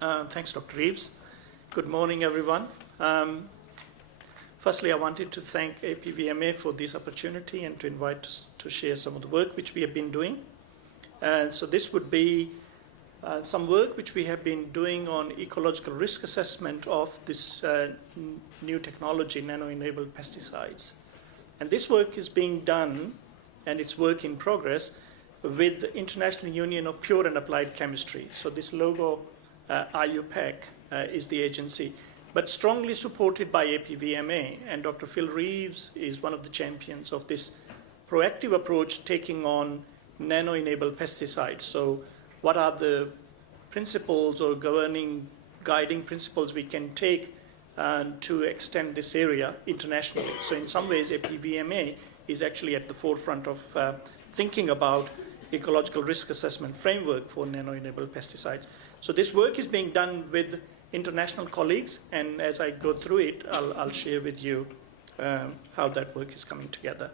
Thanks, Dr. Reeves. Good morning, everyone. Firstly, I wanted to thank APVMA for this opportunity and to invite us to share some of the work which we have been doing. So this would be some work which we have been doing on ecological risk assessment of this new technology, nano-enabled pesticides. And this work is being done, and it's work in progress, with the International Union of Pure and Applied Chemistry. So this logo, IOPAC, is the agency, but strongly supported by APVMA. And Dr. Phil Reeves is one of the champions of this proactive approach taking on nano-enabled pesticides. So what are the principles or guiding principles we can take to extend this area internationally? So in some ways, APVMA is actually at the forefront of thinking about ecological risk assessment framework for nano-enabled pesticides. So this work is being done with international colleagues, and as I go through it, I'll share with you how that work is coming together.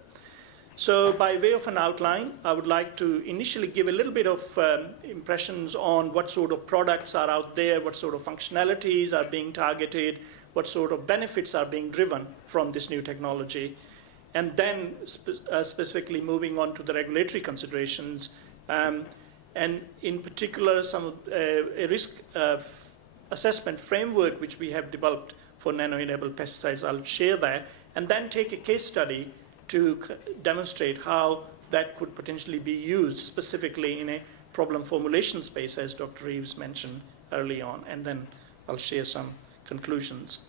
So by way of an outline, I would like to initially give a little bit of impressions on what sort of products are out there, what sort of functionalities are being targeted, what sort of benefits are being driven from this new technology, and then specifically moving on to the regulatory considerations, and in particular a risk assessment framework which we have developed for nano-enabled pesticides. I'll share that, and then take a case study to demonstrate how that could potentially be used specifically in a problem formulation space, as Dr. Reeves mentioned early on, and then I'll share some conclusions.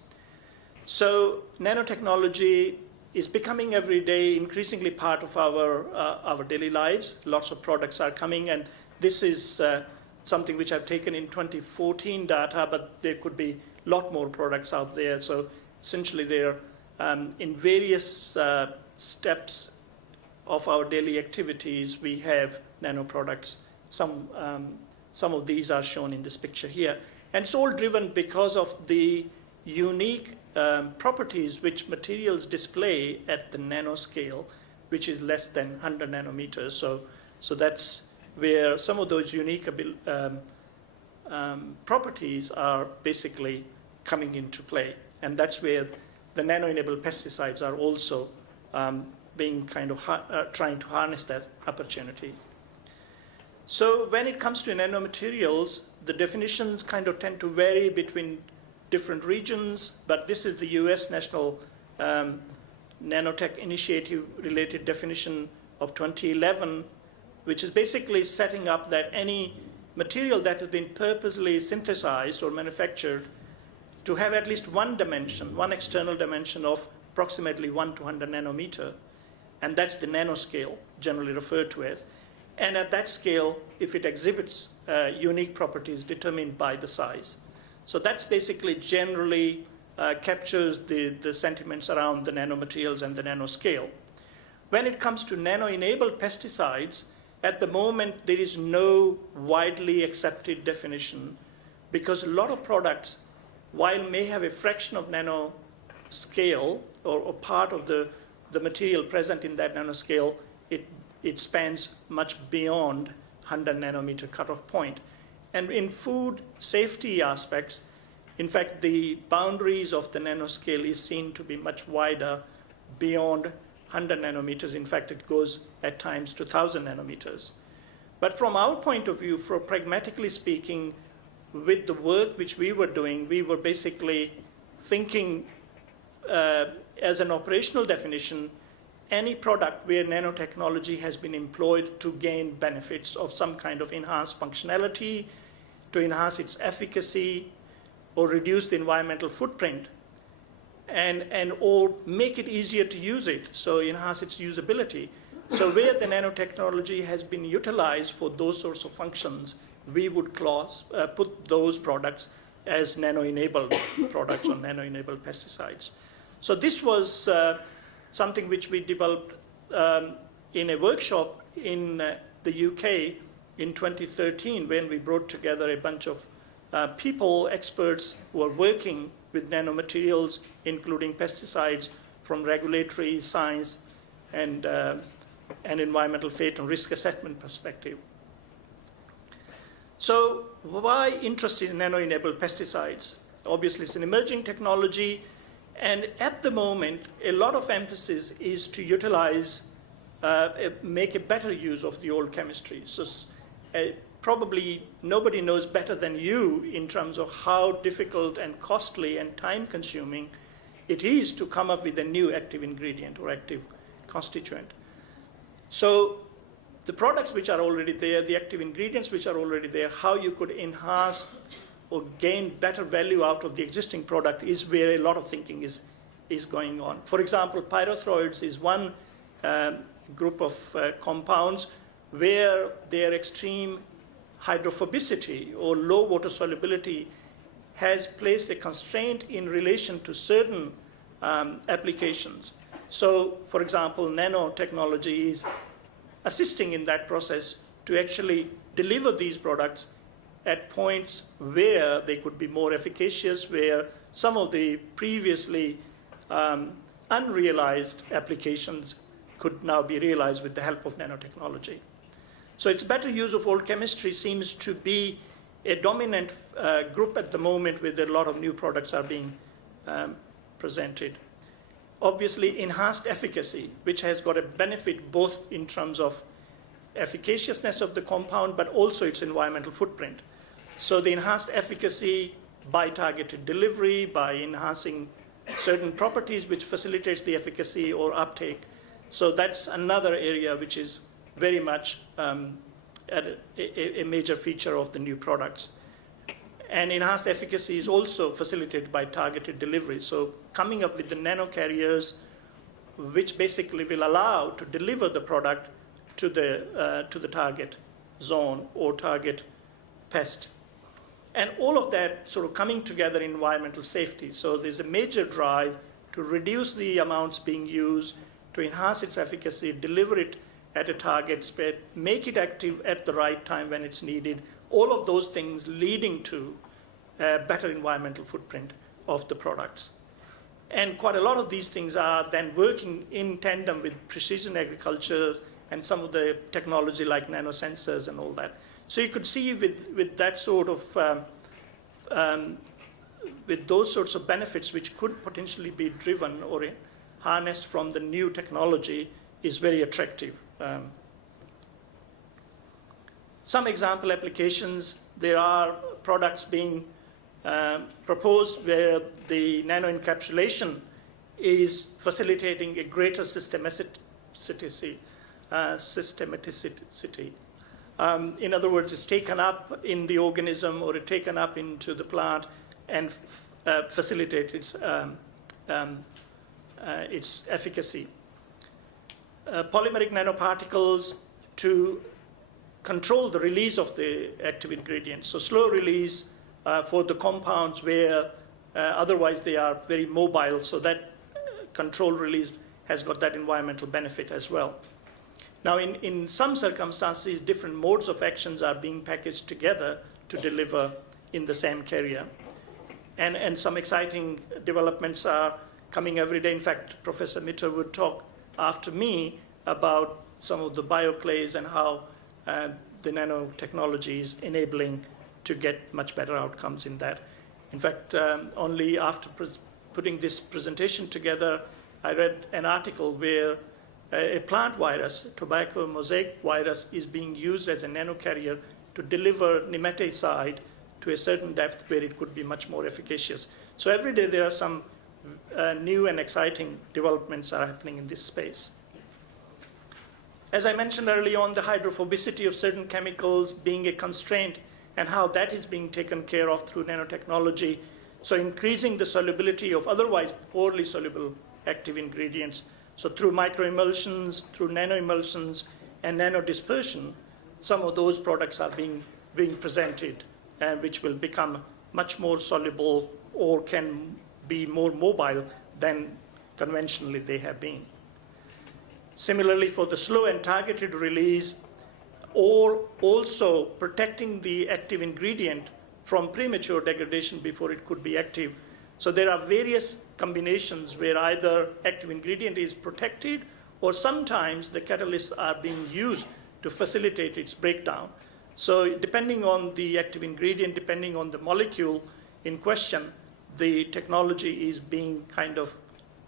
So nanotechnology is becoming every day increasingly part of our daily lives. Lots of products are coming, and this is something which I've taken in 2014 data, but there could be a lot more products out there. So essentially they're in various steps of our daily activities, we have nano products. Some of these are shown in this picture here. And it's all driven because of the unique properties which materials display at the nanoscale, which is less than 100 nanometers. So that's where some of those unique properties are basically coming into play. And that's where the nano-enabled pesticides are also being kind of trying to harness that opportunity. So when it comes to nanomaterials, the definitions kind of tend to vary between different regions, but this is the US National Nanotech Initiative related definition of 2011, which is basically setting up that any material that has been purposely synthesized or manufactured to have at least one dimension, one external dimension of approximately 1 to 100 nanometer, and that's the nanoscale, generally referred to as. And at that scale, if it exhibits unique properties determined by the size. So that's basically generally captures the sentiments around the nanomaterials and the nanoscale. When it comes to nano-enabled pesticides, at the moment there is no widely accepted definition, because a lot of products, while may have a fraction of nanoscale or part of the material present in that nanoscale, it spans much beyond 100 nanometer cutoff point. And in food safety aspects, in fact, the boundaries of the nanoscale is seen to be much wider beyond 100 nanometers. In fact, it goes at times to 1,000 nanometers. But from our point of view, for pragmatically speaking, with the work which we were doing, we were basically thinking as an operational definition, any product where nanotechnology has been employed to gain benefits of some kind of enhanced functionality, to enhance its efficacy, or reduce the environmental footprint, and or make it easier to use it, so enhance its usability. So where the nanotechnology has been utilized for those sorts of functions, we would put those products as nano-enabled products or nano-enabled pesticides. So this was something which we developed in a workshop in the UK in 2013, when we brought together a bunch of people, experts who are working with nanomaterials, including pesticides, from regulatory science and environmental fate and risk assessment perspective. So why interested in nano-enabled pesticides? Obviously, it's an emerging technology, and at the moment, a lot of emphasis is to utilize, make a better use of the old chemistry. So probably nobody knows better than you in terms of how difficult and costly and time-consuming it is to come up with a new active ingredient or active constituent. So the products which are already there, the active ingredients which are already there, how you could enhance or gain better value out of the existing product is where a lot of thinking is going on. For example, pyrethroids is one group of compounds where their extreme hydrophobicity or low water solubility has placed a constraint in relation to certain applications. So, for example, nanotechnology is assisting in that process to actually deliver these products at points where they could be more efficacious, where some of the previously unrealized applications could now be realized with the help of nanotechnology. So its better use of old chemistry seems to be a dominant group at the moment, where a lot of new products are being presented. Obviously, enhanced efficacy, which has got a benefit both in terms of efficaciousness of the compound, but also its environmental footprint. So the enhanced efficacy by targeted delivery, by enhancing certain properties which facilitates the efficacy or uptake. So that's another area which is very much a major feature of the new products. And enhanced efficacy is also facilitated by targeted delivery. So coming up with the nanocarriers, which basically will allow to deliver the product to the target zone or target pest. And all of that sort of coming together in environmental safety. So there's a major drive to reduce the amounts being used, to enhance its efficacy, deliver it at a target speed, make it active at the right time when it's needed. All of those things leading to a better environmental footprint of the products. And quite a lot of these things are then working in tandem with precision agriculture and some of the technology like nanosensors and all that. So you could see with that sort of, with those sorts of benefits which could potentially be driven or harnessed from the new technology is very attractive. Some example applications, there are products being proposed where the nano-encapsulation is facilitating a greater systematicity. In other words, it's taken up in the organism or it's taken up into the plant and facilitate its efficacy. Polymeric nanoparticles to control the release of the active ingredients. So slow release for the compounds where otherwise they are very mobile, so that control release has got that environmental benefit as well. Now, in some circumstances, different modes of actions are being packaged together to deliver in the same carrier. And some exciting developments are coming every day. In fact, Professor Mitter would talk after me about some of the bioclays and how the nanotechnology is enabling to get much better outcomes in that. In fact, only after putting this presentation together, I read an article where a plant virus, tobacco mosaic virus, is being used as a nanocarrier to deliver nematicide to a certain depth where it could be much more efficacious. So every day there are some new and exciting developments are happening in this space. As I mentioned early on, the hydrophobicity of certain chemicals being a constraint and how that is being taken care of through nanotechnology. So increasing the solubility of otherwise poorly soluble active ingredients. So through microemulsions, through nanoemulsions, and nanodispersion, some of those products are being presented and which will become much more soluble or can be more mobile than conventionally they have been. Similarly, for the slow and targeted release, or also protecting the active ingredient from premature degradation before it could be active. So there are various combinations where either active ingredient is protected or sometimes the catalysts are being used to facilitate its breakdown. So depending on the active ingredient, depending on the molecule in question, the technology is being kind of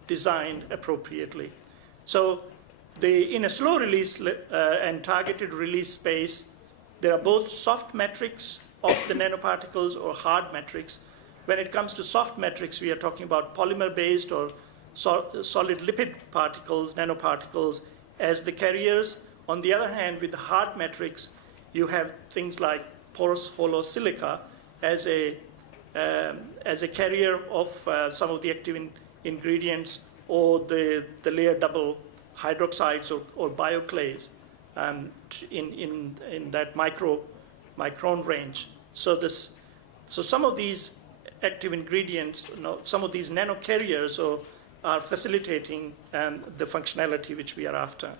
designed appropriately. So in a slow release and targeted release space, there are both soft metrics of the nanoparticles or hard metrics. When it comes to soft metrics, we are talking about polymer-based or solid lipid particles, nanoparticles, as the carriers. On the other hand, with the hard metrics, you have things like porous hollow silica as a carrier of some of the active ingredients, or the layer double hydroxides or bioclays in that micron range. So some of these active ingredients, some of these nanocarriers are facilitating the functionality which we are after.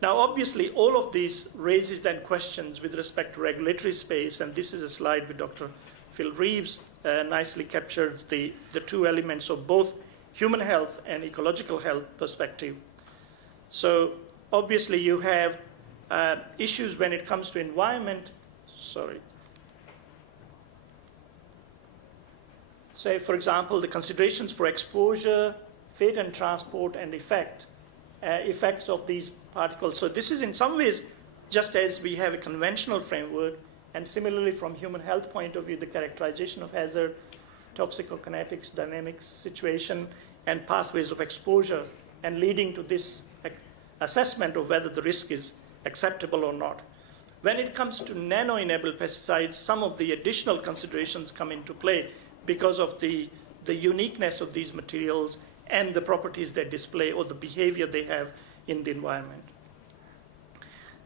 Now, obviously, all of these raises then questions with respect to regulatory space, and this is a slide with Dr. Phil Reeves nicely captures the two elements of both human health and ecological health perspective. So obviously you have issues when it comes to environment. Say, for example, the considerations for exposure, fate and transport, and effects of these particles. So this is in some ways just as we have a conventional framework, and similarly from human health point of view, the characterization of hazard, toxicokinetics, dynamics, situation, and pathways of exposure, and leading to this assessment of whether the risk is acceptable or not. When it comes to nano-enabled pesticides, some of the additional considerations come into play because of the uniqueness of these materials and the properties they display or the behavior they have in the environment.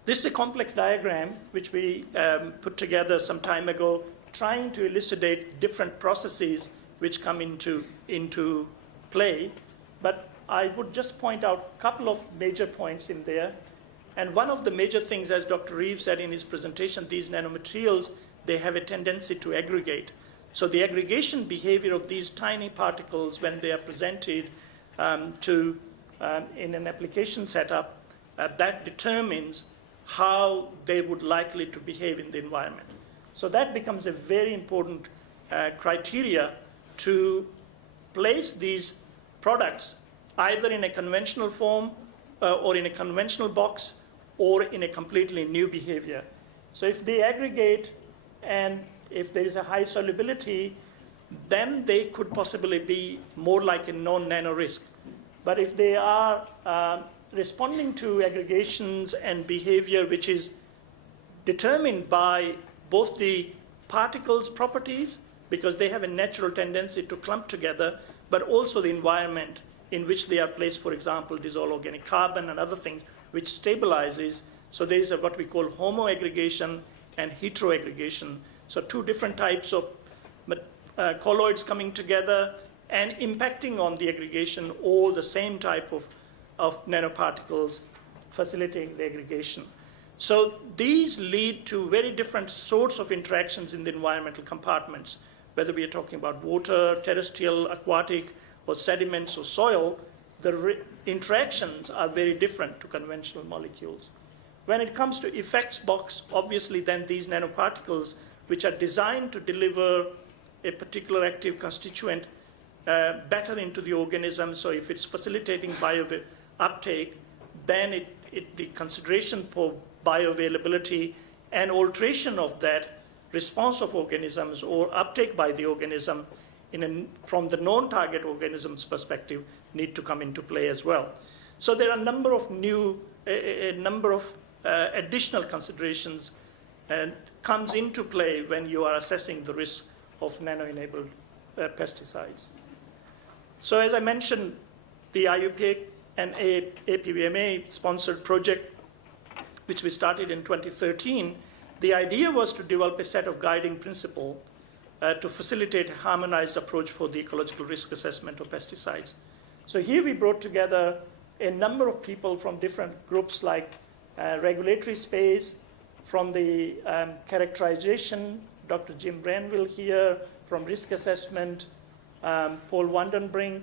This is a complex diagram which we put together some time ago, trying to elucidate different processes which come into play. But I would just point out a couple of major points in there. And one of the major things, as Dr. Reeves said in his presentation, these nanomaterials, they have a tendency to aggregate. So the aggregation behavior of these tiny particles when they are presented in an application setup, that determines how they would likely to behave in the environment. So that becomes a very important criteria to place these products either in a conventional form or in a conventional box or in a completely new behavior. So if they aggregate and if there is a high solubility, then they could possibly be more like a non-nano risk. But if they are responding to aggregations and behavior which is determined by both the particles' properties, because they have a natural tendency to clump together, but also the environment in which they are placed, for example, dissolved organic carbon and other things, which stabilizes. So there is what we call homo aggregation and hetero aggregation. So two different types of colloids coming together and impacting on the aggregation, or the same type of nanoparticles facilitating the aggregation. So these lead to very different sorts of interactions in the environmental compartments, whether we are talking about water, terrestrial, aquatic, or sediments or soil. The interactions are very different to conventional molecules. When it comes to effects box, obviously then these nanoparticles, which are designed to deliver a particular active constituent better into the organism. So if it's facilitating biouptake, then the consideration for bioavailability and alteration of that response of organisms or uptake by the organism from the non-target organism's perspective need to come into play as well. So there are a number of additional considerations and comes into play when you are assessing the risk of nano-enabled pesticides. So as I mentioned, the IOPAPVMA and APVMA sponsored project, which we started in 2013, the idea was to develop a set of guiding principles to facilitate a harmonized approach for the ecological risk assessment of pesticides. So here we brought together a number of people from different groups like regulatory space, from the characterization, Dr. Jim Branville here, from risk assessment, Paul Vandenbrink,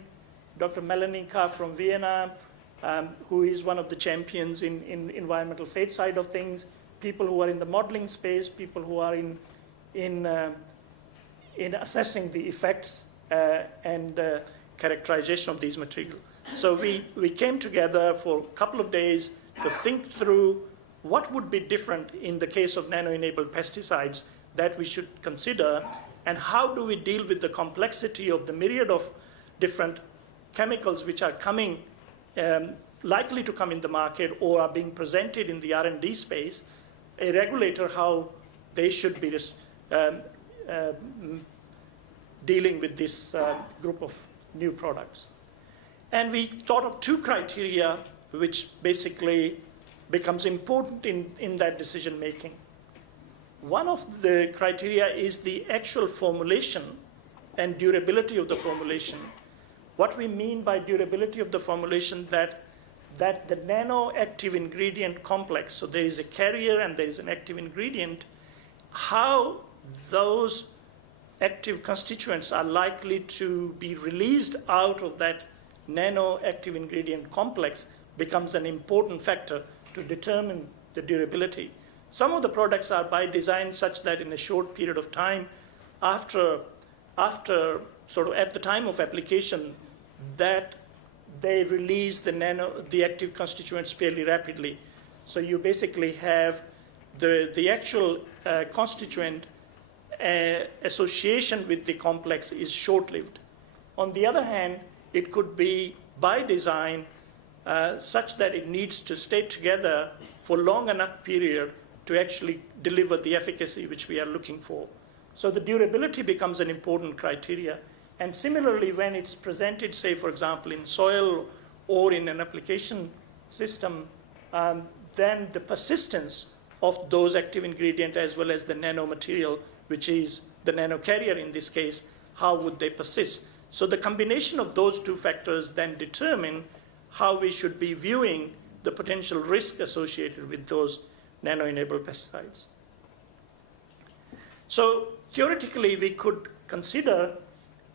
Dr. Melanie Carr from Vienna, who is one of the champions in environmental fate side of things, people who are in the modeling space, people who are in assessing the effects and characterization of these materials. So we came together for a couple of days to think through what would be different in the case of nano-enabled pesticides that we should consider, and how do we deal with the complexity of the myriad of different chemicals which are coming, likely to come in the market or are being presented in the R&D space, a regulator, how they should be dealing with this group of new products. And we thought of two criteria which basically becomes important in that decision making. One of the criteria is the actual formulation and durability of the formulation. What we mean by durability of the formulation, that the nano-active ingredient complex, so there is a carrier and there is an active ingredient, how those active constituents are likely to be released out of that nano-active ingredient complex becomes an important factor to determine the durability. Some of the products are by design such that in a short period of time, after sort of at the time of application, that they release the active constituents fairly rapidly. So you basically have the actual constituent association with the complex is short-lived. On the other hand, it could be by design such that it needs to stay together for long enough period to actually deliver the efficacy which we are looking for. So the durability becomes an important criteria. And similarly, when it's presented, say, for example, in soil or in an application system, then the persistence of those active ingredients as well as the nanomaterial, which is the nanocarrier in this case, how would they persist? So the combination of those two factors then determine how we should be viewing the potential risk associated with those nano-enabled pesticides. So theoretically, we could consider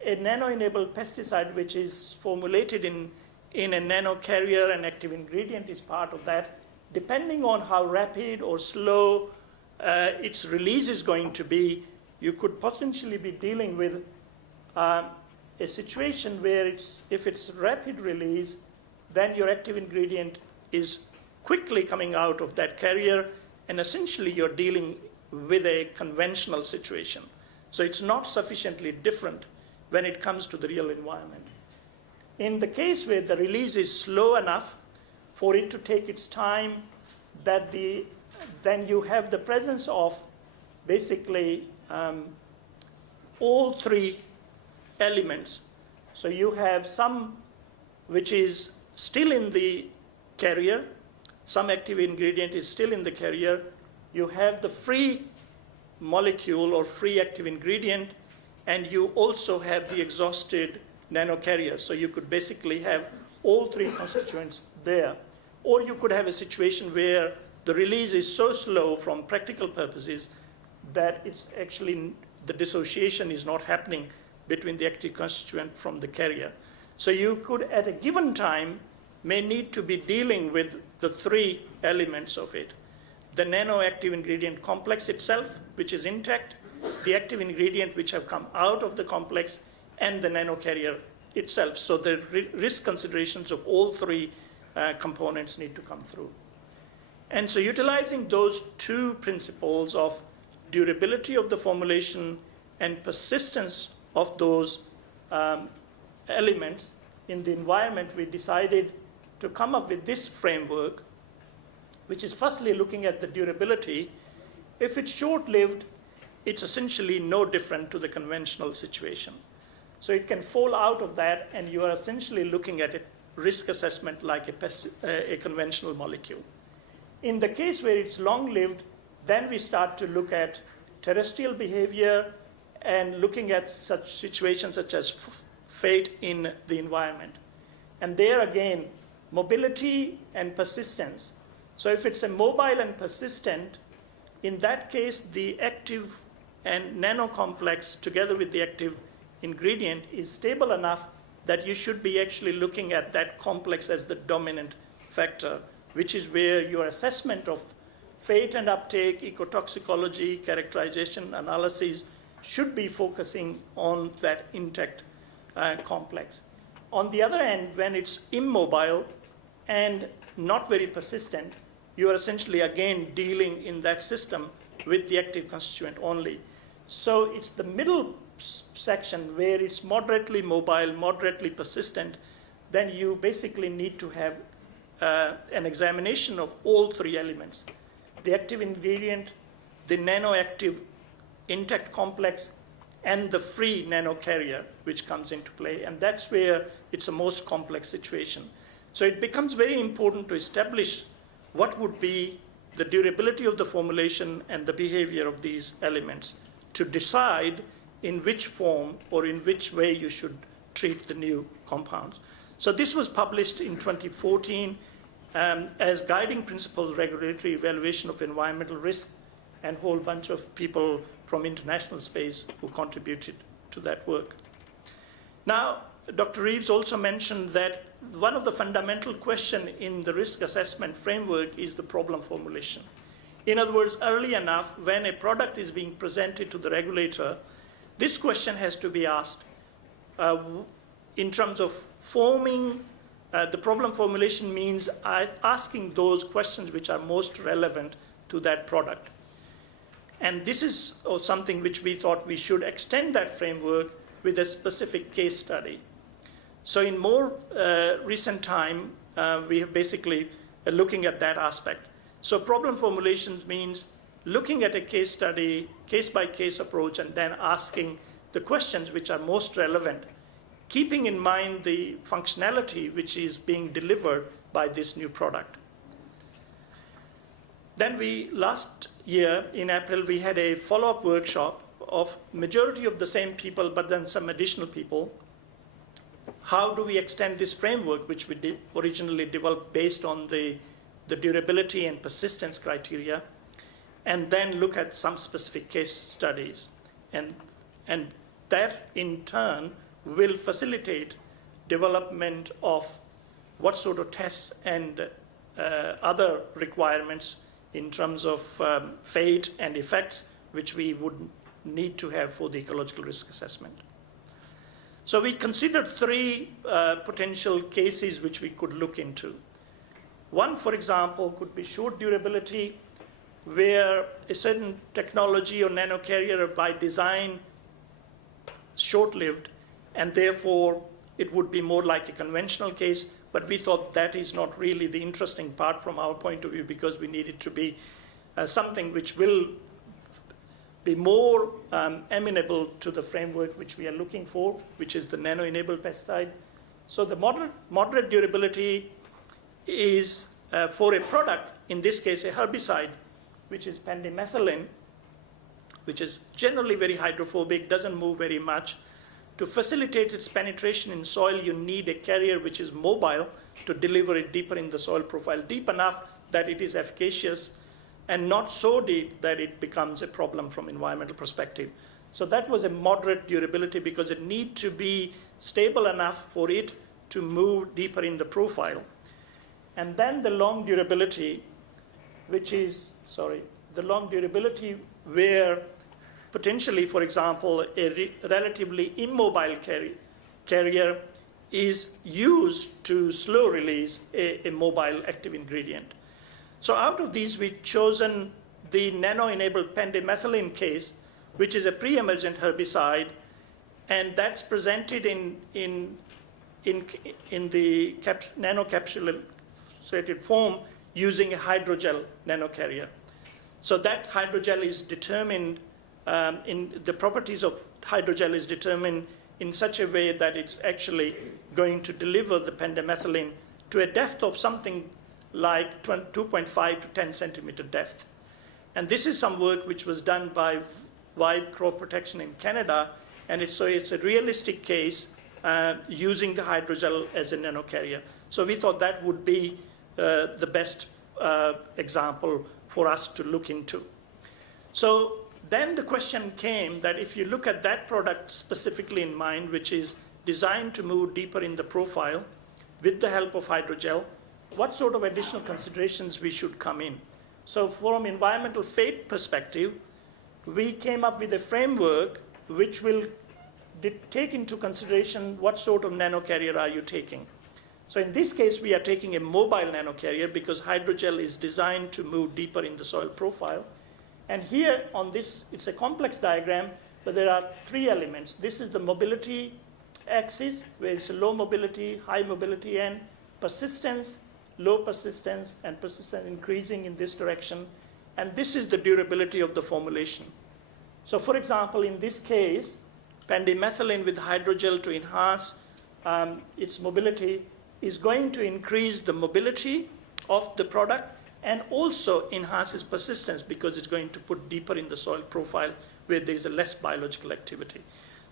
a nano-enabled pesticide which is formulated in a nanocarrier, and active ingredient is part of that. Depending on how rapid or slow its release is going to be, you could potentially be dealing with a situation where if it's rapid release, then your active ingredient is quickly coming out of that carrier, and essentially you're dealing with a conventional situation. So it's not sufficiently different when it comes to the real environment. In the case where the release is slow enough for it to take its time, then you have the presence of basically all three elements. So you have some which is still in the carrier, some active ingredient is still in the carrier. You have the free molecule or free active ingredient, and you also have the exhausted nanocarrier. So you could basically have all three constituents there. Or you could have a situation where the release is so slow from practical purposes that it's actually the dissociation is not happening between the active constituent from the carrier. So you could, at a given time, may need to be dealing with the three elements of it. The nano-active ingredient complex itself, which is intact, the active ingredient which have come out of the complex, and the nanocarrier itself. So the risk considerations of all three components need to come through. And so utilizing those two principles of durability of the formulation and persistence of those elements in the environment, we decided to come up with this framework, which is firstly looking at the durability. If it's short-lived, it's essentially no different to the conventional situation. So it can fall out of that, and you are essentially looking at a risk assessment like a conventional molecule. In the case where it's long-lived, then we start to look at terrestrial behavior and looking at such situations such as fate in the environment. And there again, mobility and persistence. So if it's a mobile and persistent, in that case, the active and nanocomplex together with the active ingredient is stable enough that you should be actually looking at that complex as the dominant factor, which is where your assessment of fate and uptake, ecotoxicology, characterization, analysis should be focusing on that intact complex. On the other hand, when it's immobile and not very persistent, you are essentially again dealing in that system with the active constituent only. So it's the middle section where it's moderately mobile, moderately persistent, then you basically need to have an examination of all three elements: the active ingredient, the nanoactive intact complex, and the free nanocarrier, which comes into play. And that's where it's a most complex situation. So it becomes very important to establish what would be the durability of the formulation and the behavior of these elements to decide in which form or in which way you should treat the new compounds. So this was published in 2014 as guiding principles regulatory evaluation of environmental risk, and a whole bunch of people from international space who contributed to that work. Now, Dr. Reeves also mentioned that one of the fundamental questions in the risk assessment framework is the problem formulation. In other words, early enough, when a product is being presented to the regulator, this question has to be asked in terms of forming. The problem formulation means asking those questions which are most relevant to that product. And this is something which we thought we should extend that framework with a specific case study. So in more recent time, we have basically looking at that aspect. So problem formulations means looking at a case study, case-by-case approach, and then asking the questions which are most relevant, keeping in mind the functionality which is being delivered by this new product. Then last year in April, we had a follow-up workshop of majority of the same people, but then some additional people. How do we extend this framework, which we originally developed based on the durability and persistence criteria, and then look at some specific case studies. And that, in turn, will facilitate development of what sort of tests and other requirements in terms of fate and effects, which we would need to have for the ecological risk assessment. So we considered three potential cases which we could look into. One, for example, could be short durability, where a certain technology or nanocarrier by design short-lived, and therefore it would be more like a conventional case, but we thought that is not really the interesting part from our point of view, because we need it to be something which will be more amenable to the framework which we are looking for, which is the nano-enabled pesticide. So the moderate durability is for a product, in this case a herbicide, which is pendimethalin, which is generally very hydrophobic, doesn't move very much. To facilitate its penetration in soil, you need a carrier which is mobile to deliver it deeper in the soil profile, deep enough that it is efficacious and not so deep that it becomes a problem from environmental perspective. So that was a moderate durability, because it needs to be stable enough for it to move deeper in the profile. And then the long durability, which is, the long durability where potentially, for example, a relatively immobile carrier is used to slow release a mobile active ingredient. So out of these, we've chosen the nano-enabled pendimethalin case, which is a pre-emergent herbicide, and that's presented in the nano-encapsulated form using a hydrogel nanocarrier. So that hydrogel is determined, the properties of hydrogel is determined in such a way that it's actually going to deliver the pendimethalin to a depth of something like 2.5 to 10 centimeter depth. And this is some work which was done by Wild Crop Protection in Canada, and it's a realistic case using the hydrogel as a nanocarrier. So we thought that would be the best example for us to look into. So then the question came that if you look at that product specifically in mind, which is designed to move deeper in the profile with the help of hydrogel, what sort of additional considerations we should come in? So from environmental fate perspective, we came up with a framework which will take into consideration what sort of nanocarrier are you taking. So in this case, we are taking a mobile nanocarrier because hydrogel is designed to move deeper in the soil profile. And here on this, it's a complex diagram, but there are three elements. This is the mobility axis, where it's a low mobility, high mobility, and persistence, low persistence, and persistence increasing in this direction. And this is the durability of the formulation. So for example, in this case, pendimethalin with hydrogel to enhance its mobility is going to increase the mobility of the product and also enhances persistence because it's going to put deeper in the soil profile where there is a less biological activity.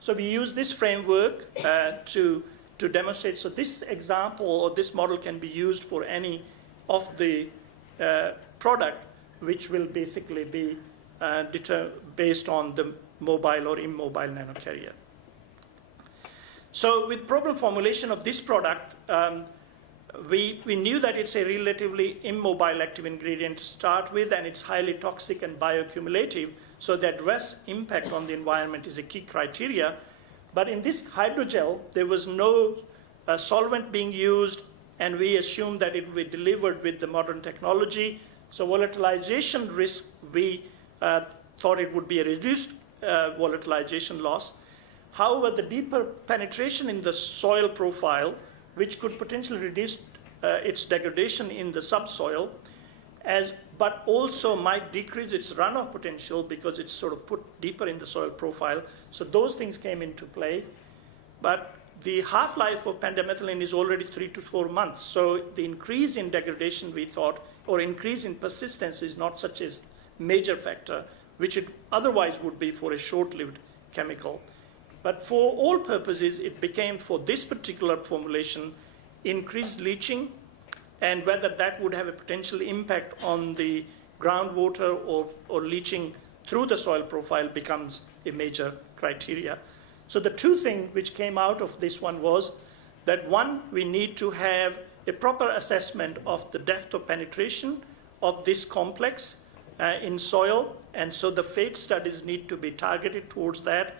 So we use this framework to demonstrate. So this example or this model can be used for any of the product which will basically be based on the mobile or immobile nanocarrier. So with problem formulation of this product, we knew that it's a relatively immobile active ingredient to start with, and it's highly toxic and bioaccumulative, so the adverse impact on the environment is a key criteria. But in this hydrogel, there was no solvent being used, and we assumed that it would be delivered with the modern technology. So volatilization risk, we thought it would be a reduced volatilization loss. However, the deeper penetration in the soil profile, which could potentially reduce its degradation in the subsoil, but also might decrease its runoff potential because it's sort of put deeper in the soil profile. So those things came into play. But the half-life of pendimethalin is already 3 to 4 months. So the increase in degradation, we thought, or increase in persistence is not such a major factor, which it otherwise would be for a short-lived chemical. But for all purposes, it became, for this particular formulation, increased leaching, and whether that would have a potential impact on the groundwater or leaching through the soil profile becomes a major criteria. So the two things which came out of this one was that, one, we need to have a proper assessment of the depth of penetration of this complex in soil, and so the fate studies need to be targeted towards that.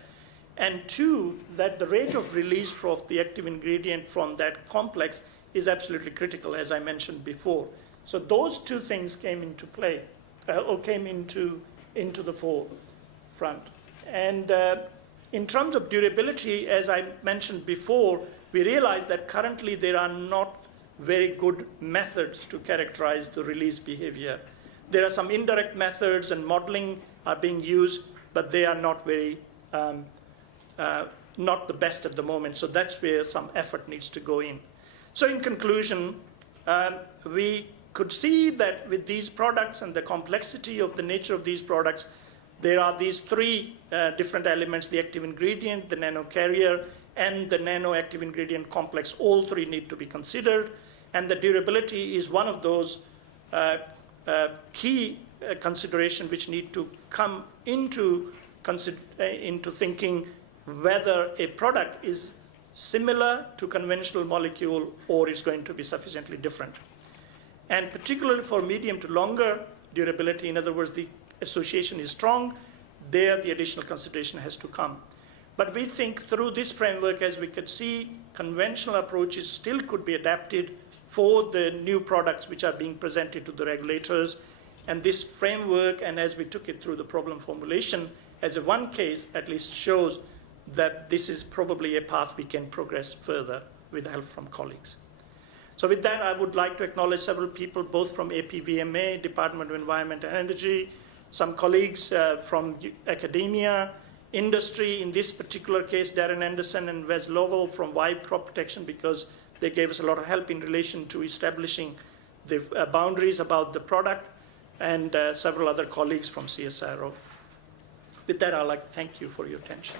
And two, that the rate of release of the active ingredient from that complex is absolutely critical, as I mentioned before. So those two things came into play, or came into the forefront. And in terms of durability, as I mentioned before, we realized that currently there are not very good methods to characterize the release behavior. There are some indirect methods and modeling are being used, but they are not very not the best at the moment, so that's where some effort needs to go in. So in conclusion, we could see that with these products and the complexity of the nature of these products, there are these three different elements: the active ingredient, the nanocarrier, and the nano-active ingredient complex. All three need to be considered, and the durability is one of those key considerations which need to come into thinking whether a product is similar to conventional molecule or is going to be sufficiently different. And particularly for medium to longer durability, in other words, the association is strong, there the additional consideration has to come. But we think through this framework, as we could see, conventional approaches still could be adapted for the new products which are being presented to the regulators. And this framework, and as we took it through the problem formulation, as a one case at least shows that this is probably a path we can progress further with help from colleagues. So with that, I would like to acknowledge several people, both from APVMA, Department of Environment and Energy, some colleagues from academia, industry, in this particular case, Darren Anderson and Wes Lovell from Waite Crop Protection, because they gave us a lot of help in relation to establishing the boundaries about the product, and several other colleagues from CSIRO. With that, I'd like to thank you for your attention.